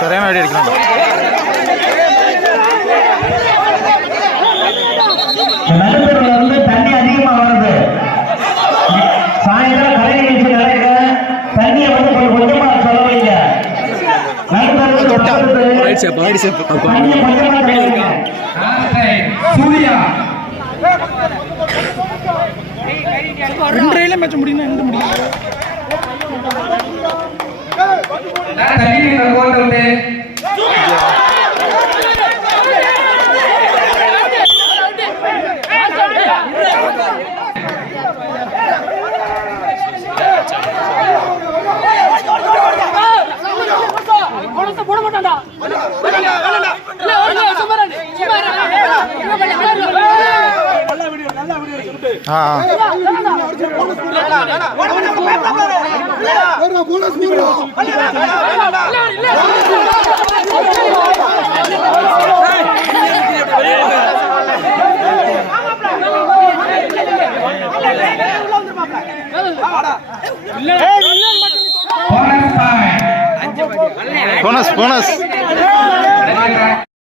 சரியான அடி அடிக்கலாம். தண்ணி அதிகமா வருது. சாயந்தரம் கலை நிகழ்ச்சி நடக்க தண்ணியை கொஞ்சமா செலவழிங்க. சூர்யா 2 மேட்ச் முடியும். போட மாட்டான்டா. போனஸ்